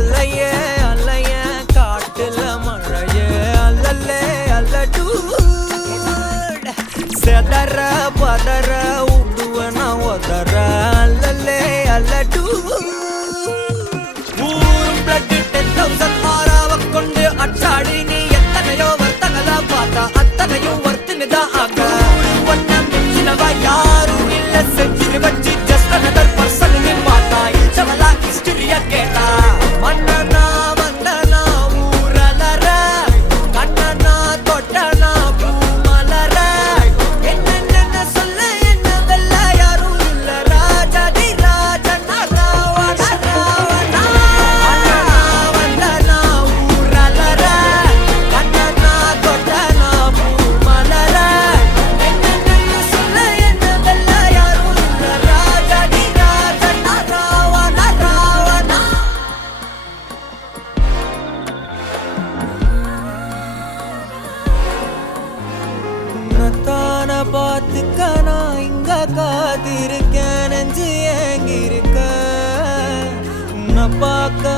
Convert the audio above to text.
அல்லையே அல்லைய காட்டுல மழையே அல்லல்லே அல்லடு செதற பதற உடுவன ஒதற அல்லல்லே அல்லடு ஊரும் பிளட் 10,000 ஆறாவ கொண்டு அச்சாடி நீ எத்தனையோ வர்த்தகலா பார்த்தா அத்தனையும் வர்த்தினுதான் ஆக ஒன்ன மிஞ்சினவ யாரும் இல்ல செஞ்சிரு வச்சு ஜஸ்ட் அனதர் பர்சன் நீ பார்த்தா இச்சவலா ஹிஸ்டரிய கேட்டா மன்னனா வந்தனா ஊரலற கண்ணனா தொட்டனா பூமலற என்ன சொல்ல என்ன வெல்ல யாரும் இல்ல ராஜாதி ராஜனா ராவண ராவணா மன்னனா வந்தனா ஊரலற கண்ணனா தொட்டனா பூமலற என்ன சொல்ல என்ன வெல்ல யாரும் இல்ல ராஜாதி ராஜனா ராவண ராவணா உன்னத்தான பார்த்துக்க நான் இங்க காத்திருக்கேன் நெஞ்சு ஏங்கிருக்க உன்னை பார்க்க